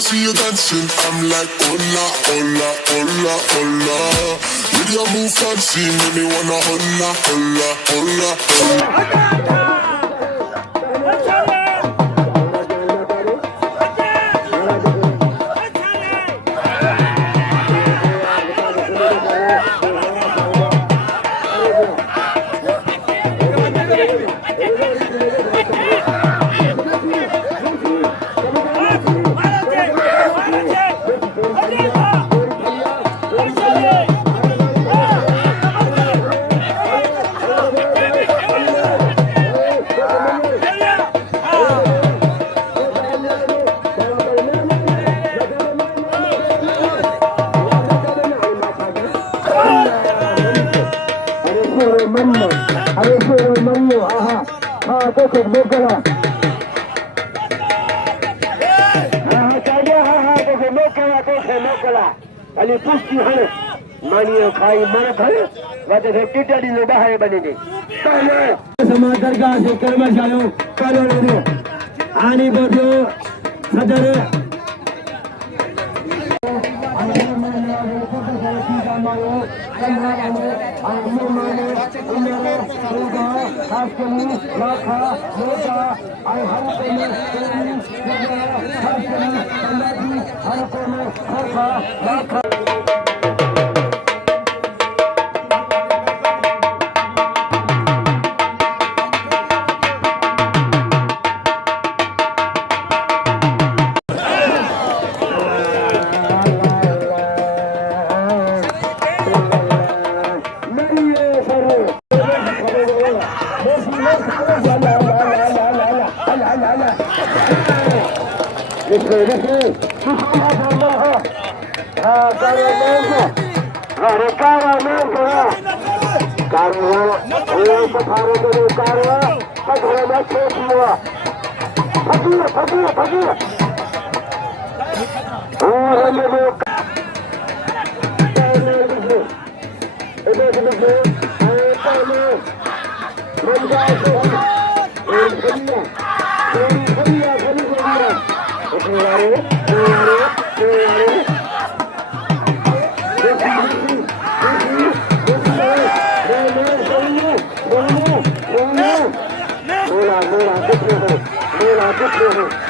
see you dancing, I'm like, hola, hola, hola, hola. With your move fancy, make me wanna hola, hola, hola, hola. Ali pusti hane maniya khai mana khale wate टिटड़ी ने बाहर बनेंगे समाज दरगाह से कर्मचारियों colony आनी बोलो सदर Mira,